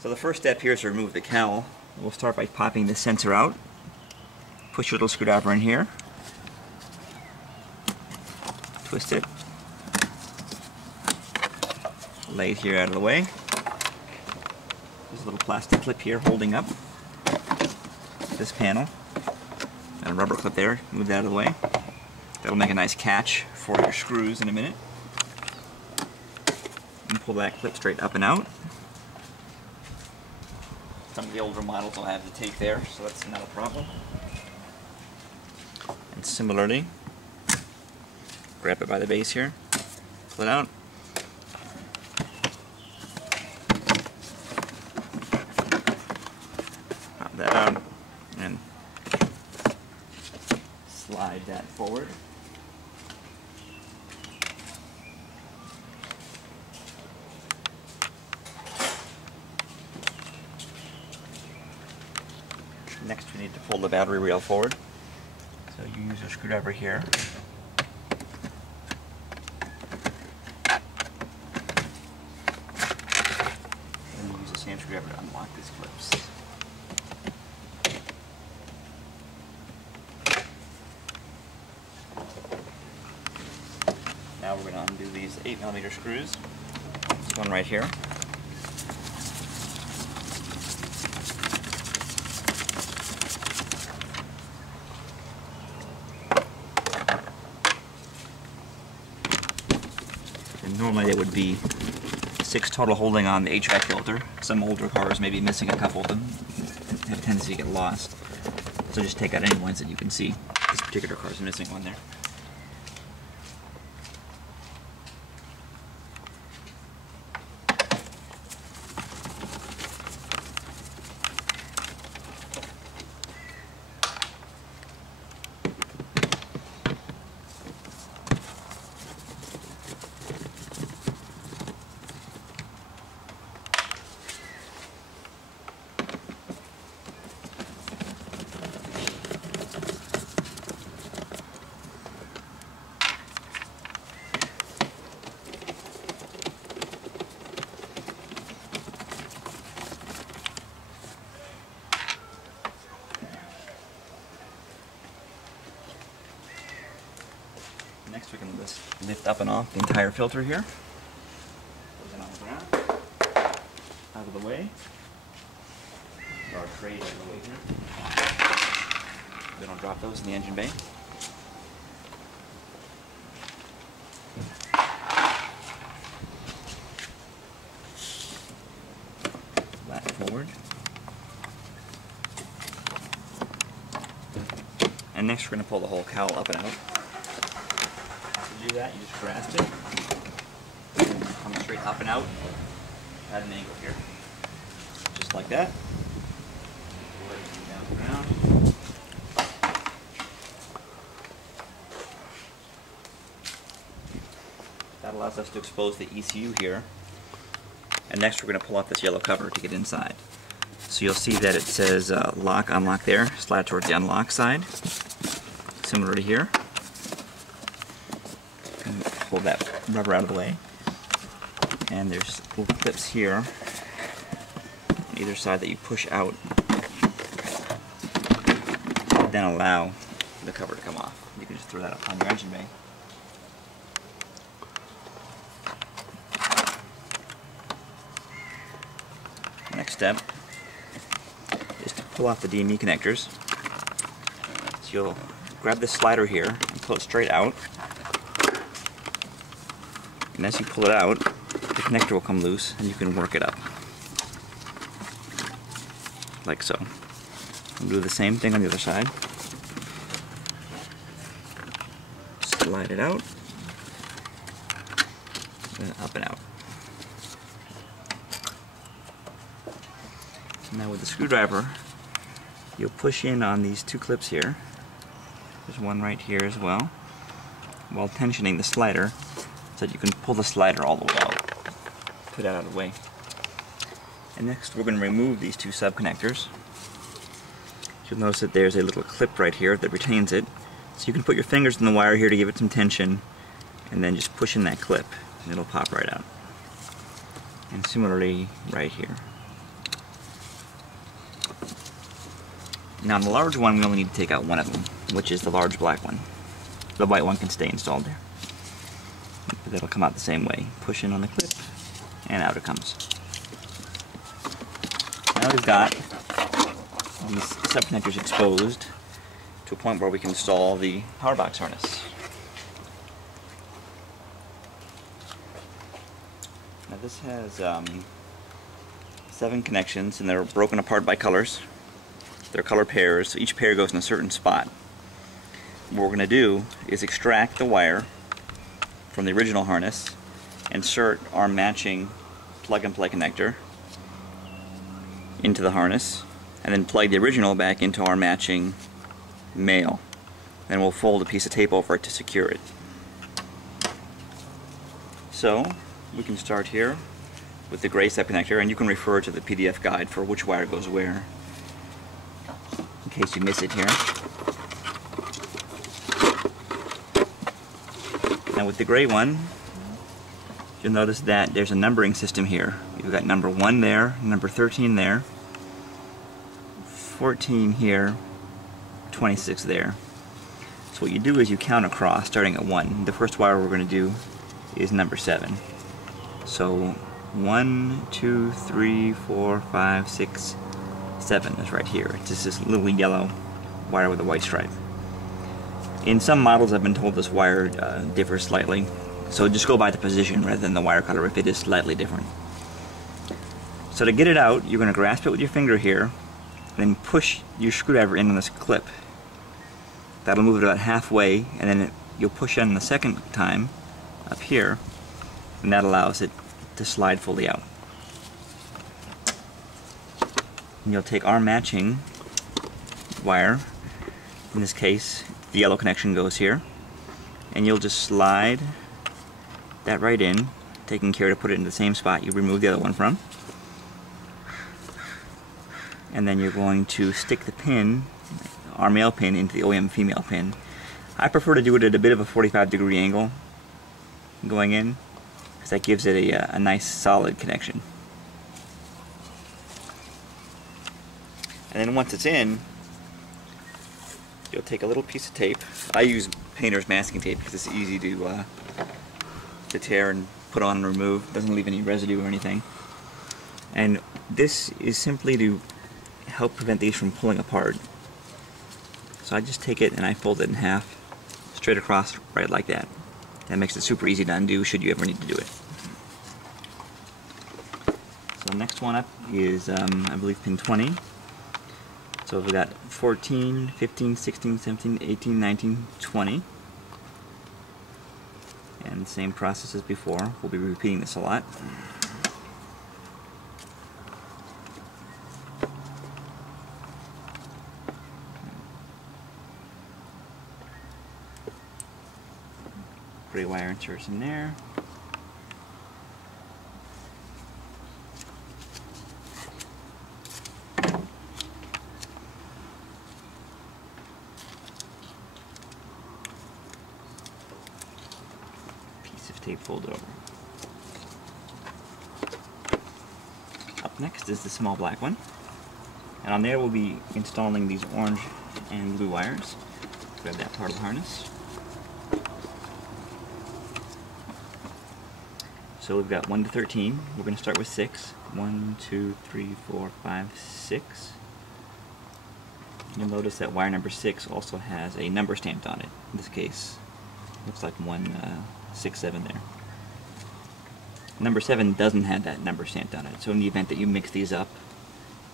So the first step here is to remove the cowl. We'll start by popping the sensor out. Push your little screwdriver in here. Twist it. Lay it here out of the way. There's a little plastic clip here holding up this panel. And a rubber clip there. Move that out of the way. That'll make a nice catch for your screws in a minute. And pull that clip straight up and out. Some of the older models will have the tape there, so that's not a problem. And similarly, grab it by the base here, pull it out. Pop that out and slide that forward. Next we need to pull the battery rail forward. So you use your screwdriver here. And you use the same screwdriver to unlock these clips. Now we're going to undo these 8mm screws. This one right here. Normally there would be 6 total holding on the HVAC filter. Some older cars may be missing a couple of them, have a tendency to get lost. So just take out any ones that you can see. This particular car is missing one there. Next we can lift up and off the entire filter here. Put it on the ground. Out of the way. Our trays out of the way here. We don't drop those in the engine bay. That forward. And next we're going to pull the whole cowl up and out. To do that, you just grasp it, and come straight up and out at an angle here. Just like that. Down and around. That allows us to expose the ECU here. And next we're going to pull off this yellow cover to get inside. So you'll see that it says lock, unlock there. Slide towards the unlock side. Similar to here. And pull that rubber out of the way. And there's little clips here on either side that you push out. Then allow the cover to come off. You can just throw that up on your engine bay. Next step is to pull off the DME connectors. So you'll grab this slider here and pull it straight out. And as you pull it out, the connector will come loose and you can work it up. Like so. We'll do the same thing on the other side. Slide it out. And up and out. Now with the screwdriver, you'll push in on these two clips here. There's one right here as well, while tensioning the slider so that you can pull the slider all the way out. Put that out of the way. And next we're going to remove these two sub-connectors. You'll notice that there's a little clip right here that retains it. So you can put your fingers in the wire here to give it some tension, and then just push in that clip and it'll pop right out. And similarly right here. Now on the large one, we only need to take out one of them, which is the large black one. The white one can stay installed there. But that'll come out the same way. Push in on the clip, and out it comes. Now we've got these sub-connectors exposed to a point where we can install the power box harness. Now this has 7 connections, and they're broken apart by colors. They're color pairs, so each pair goes in a certain spot. What we're going to do is extract the wire from the original harness, insert our matching plug-and-play connector into the harness, and then plug the original back into our matching male. Then we'll fold a piece of tape over it to secure it. So we can start here with the gray step connector, and you can refer to the PDF guide for which wire goes where, in case you miss it here. Now with the gray one, you'll notice that there's a numbering system here. You've got number 1 there, number 13 there, 14 here, 26 there. So what you do is you count across, starting at 1. The first wire we're going to do is number 7. So 1, 2, 3, 4, 5, 6, 7 is right here. It's just this little yellow wire with a white stripe. In some models I've been told this wire differs slightly, so just go by the position rather than the wire color if it is slightly different. So to get it out, you're going to grasp it with your finger here, then push your screwdriver in on this clip. That'll move it about halfway, and then you'll push in the second time up here, and that allows it to slide fully out. And you'll take our matching wire, in this case the yellow connection goes here, and you'll just slide that right in, taking care to put it in the same spot you removed the other one from. And then you're going to stick the pin, our male pin, into the OEM female pin. I prefer to do it at a bit of a 45-degree angle going in, because that gives it a nice solid connection. And then once it's in, you'll take a little piece of tape. I use painter's masking tape because it's easy to tear and put on and remove. It doesn't leave any residue or anything. And this is simply to help prevent these from pulling apart. So I just take it and I fold it in half, straight across, right like that. That makes it super easy to undo should you ever need to do it. So the next one up is, I believe, pin 20. So we've got 14, 15, 16, 17, 18, 19, 20. And the same process as before. We'll be repeating this a lot. Gray wire inserts in there. Piece of tape folded over. Up next is the small black one. And on there we'll be installing these orange and blue wires. Grab that part of the harness. So we've got 1 to 13. We're going to start with 6. 1, 2, 3, 4, 5, 6. You'll notice that wire number 6 also has a number stamped on it. In this case, looks like 167 there. Number 7 doesn't have that number stamped on it. So in the event that you mix these up,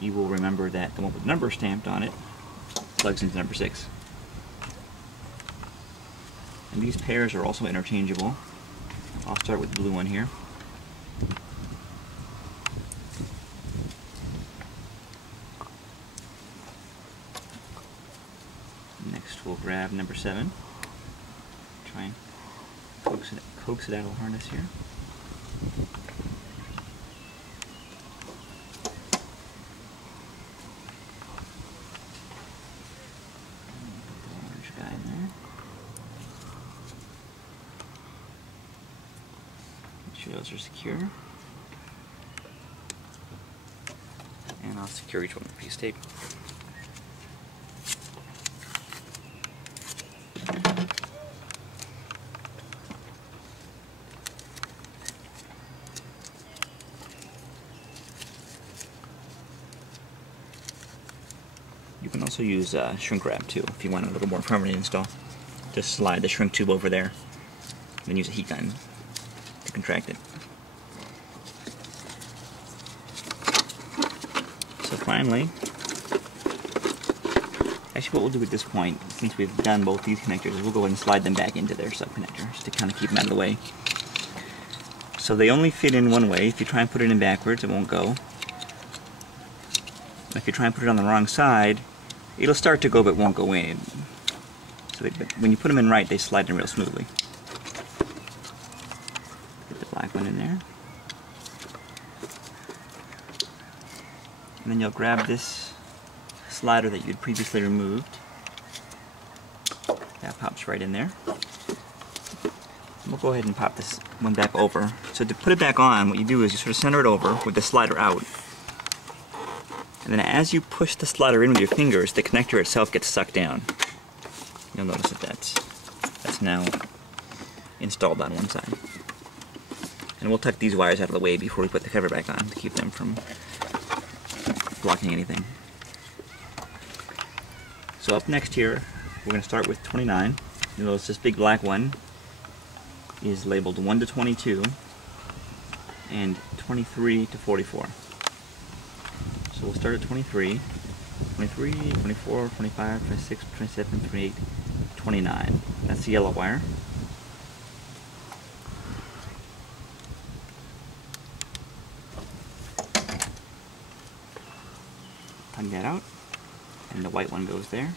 you will remember that the one with number stamped on it plugs into number 6. And these pairs are also interchangeable. I'll start with the blue one here. Next we'll grab number 7. Try and coax it out of the harness here. Put the orange guy in there. Make sure those are secure. And I'll secure each one with a piece of tape. You can also use shrink wrap too if you want a little more permanent install. Just slide the shrink tube over there, then use a heat gun to contract it. So finally, actually what we'll do at this point, since we've done both these connectors, is we'll go ahead and slide them back into their sub-connector, just to kind of keep them out of the way. So they only fit in one way. If you try and put it in backwards, it won't go. If you try and put it on the wrong side, it'll start to go but won't go in. So but when you put them in right, they slide in real smoothly. Get the black one in there. And then you'll grab this slider that you'd previously removed. That pops right in there. We'll go ahead and pop this one back over. So to put it back on, what you do is you sort of center it over with the slider out. And then as you push the slider in with your fingers, the connector itself gets sucked down. You'll notice that that's now installed on one side. And we'll tuck these wires out of the way before we put the cover back on to keep them from blocking anything. So up next here, we're going to start with 29. You'll notice this big black one is labeled 1 to 22 and 23 to 44. So we'll start at 23, 23, 24, 25, 26, 27, 28, 29. That's the yellow wire. Tug that out, and the white one goes there.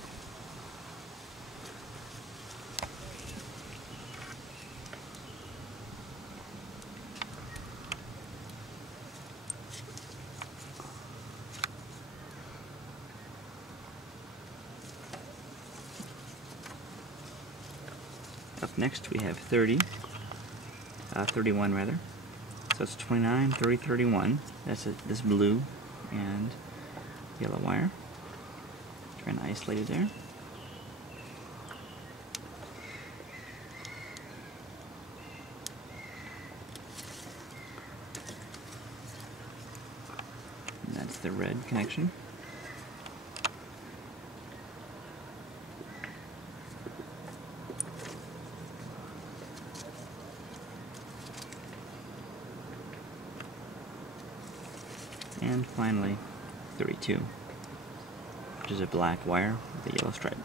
Up next we have 31 rather. So it's 29, 30, 31. That's this blue and yellow wire. Trying to isolate it there. And that's the red connection. And finally, 32, which is a black wire with a yellow stripe.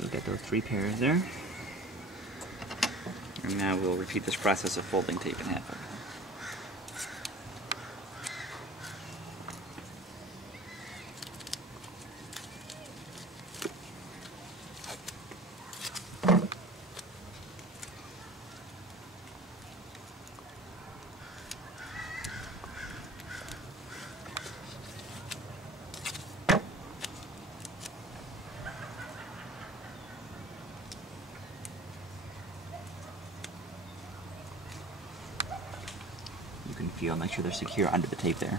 We'll get those 3 pairs there. And now we'll repeat this process of folding tape in half. You can feel, make sure they're secure under the tape there.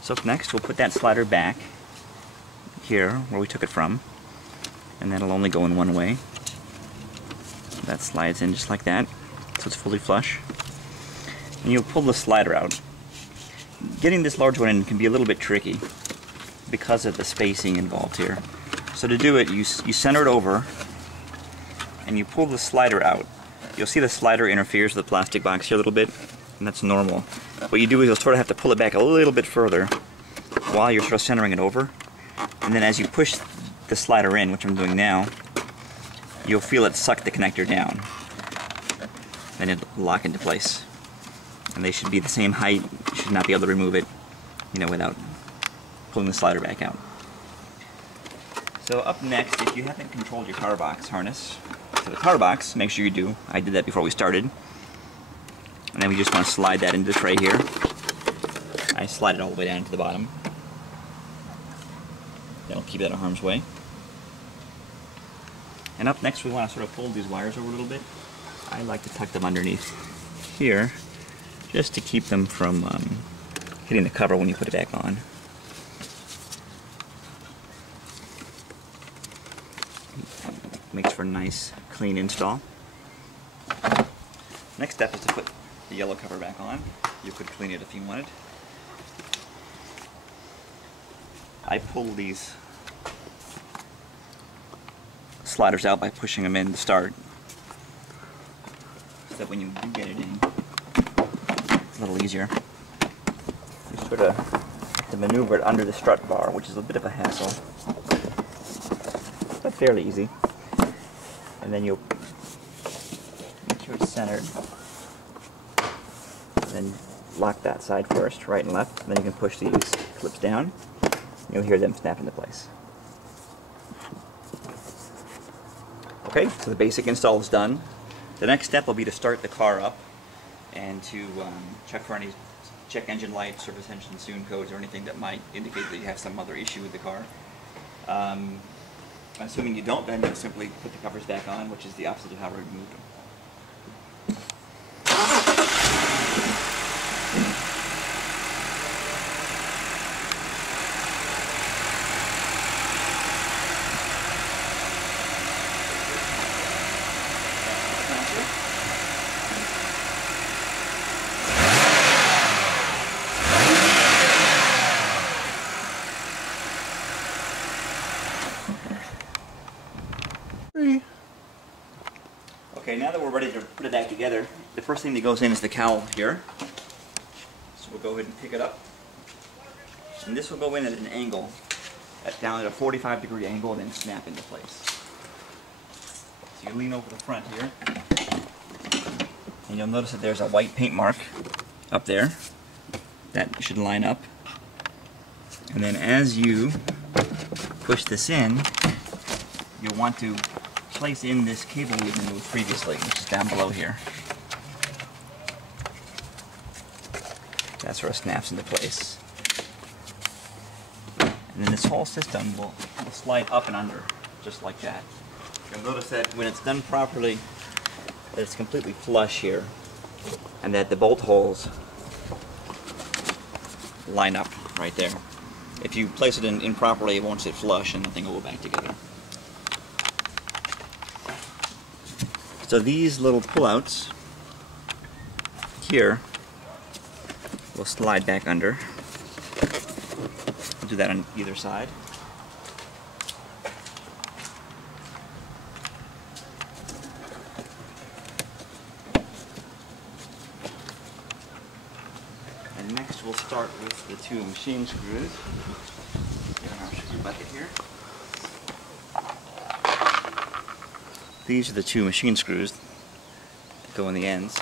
So next we'll put that slider back here where we took it from, and that'll only go in one way. That slides in just like that, so it's fully flush. And you'll pull the slider out. Getting this large one in can be a little bit tricky because of the spacing involved here. So to do it, you center it over and you pull the slider out. You'll see the slider interferes with the plastic box here a little bit, and that's normal. What you do is you'll sort of have to pull it back a little bit further while you're sort of centering it over. And then as you push the slider in, which I'm doing now, you'll feel it suck the connector down. Then it'll lock into place. And they should be the same height. You should not be able to remove it, without pulling the slider back out. So up next, if you haven't controlled your power box harness to the power box, make sure you do. I did that before we started. And then we just want to slide that into the tray here. I slide it all the way down to the bottom. That'll keep that out of harm's way. And up next we want to sort of fold these wires over a little bit. I like to tuck them underneath here just to keep them from hitting the cover when you put it back on. Makes for a nice clean install. Next step is to put the yellow cover back on. You could clean it if you wanted. I pull these sliders out by pushing them in to start, so that when you do get it in, it's a little easier. You sort of have to maneuver it under the strut bar, which is a bit of a hassle, but fairly easy. And then you'll make sure it's centered. Then lock that side first, right and left. And then you can push these clips down. You'll hear them snap into place. Okay, so the basic install is done. The next step will be to start the car up and to check engine light, service engine soon codes, or anything that might indicate that you have some other issue with the car. Assuming you don't, then you'll simply put the covers back on, which is the opposite of how we removed them. Okay, now that we're ready to put it back together, the first thing that goes in is the cowl here. So we'll go ahead and pick it up. And this will go in at an angle, down at a 45-degree angle, and then snap into place. So you lean over the front here, and you'll notice that there's a white paint mark up there. That should line up. And then as you push this in, you'll want to place in this cable we've removed previously, which is down below here. That sort of snaps into place. And then this whole system will slide up and under, just like that. You'll notice that when it's done properly, that it's completely flush here, and that the bolt holes line up right there. If you place it in improperly, it won't sit flush and nothing will go back together. So these little pullouts here will slide back under. We'll do that on either side. And next we'll start with the two machine screws. In our screw bucket here. These are the two machine screws that go in the ends.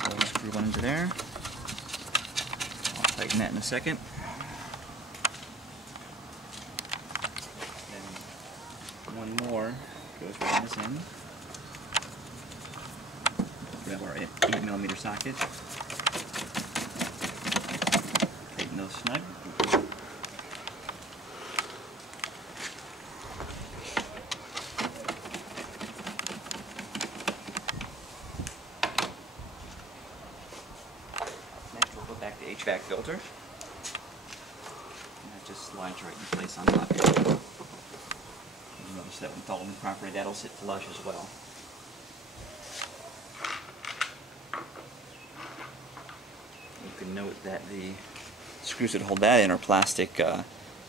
I'll screw one into there. I'll tighten that in a second. Then one more goes right in this end. Grab our 8mm socket. Tighten those snug. HVAC filter, and that just slides right in place on top here. You notice that when folded properly, that'll sit flush as well. You can note that the screws that hold that in are plastic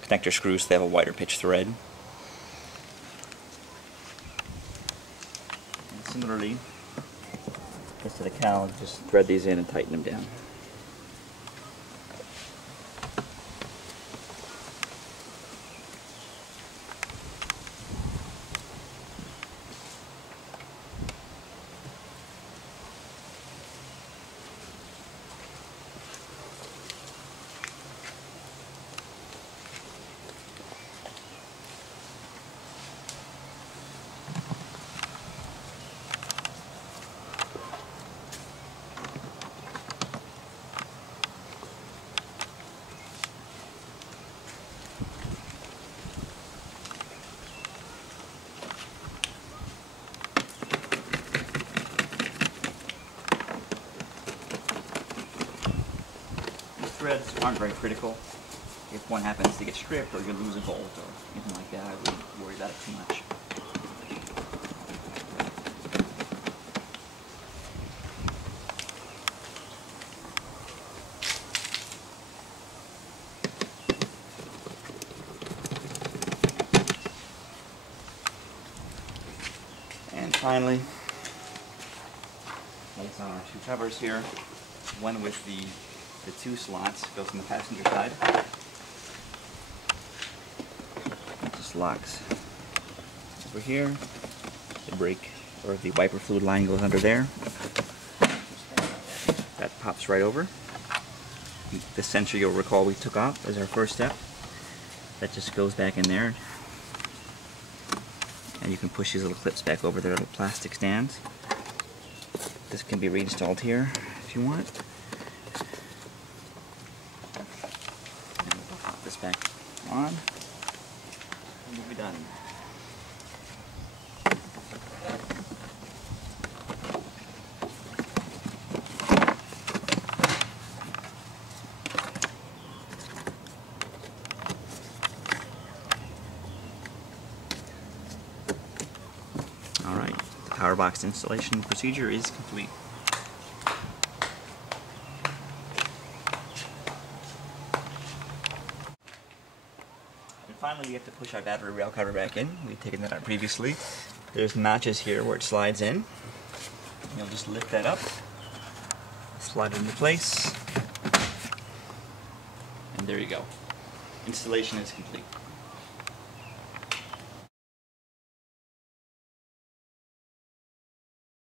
connector screws. They have a wider pitch thread. And similarly, as to the cowl, just thread these in and tighten them down. aren't very critical. If one happens to get stripped or you lose a bolt or anything like that, I wouldn't worry about it too much. And finally, place on our two covers here. One with the two slots goes on the passenger side. It just locks over here. The brake or the wiper fluid line goes under there. That pops right over. The sensor, you'll recall, we took off as our first step. That just goes back in there. And you can push these little clips back over their little plastic stands. This can be reinstalled here if you want. And we'll pop this back on, and we'll be done. Alright, the power box installation procedure is complete. And finally we have to push our battery rail cover back in. We've taken that out previously. There's notches here where it slides in. You'll just lift that up, slide it into place, and there you go. Installation is complete.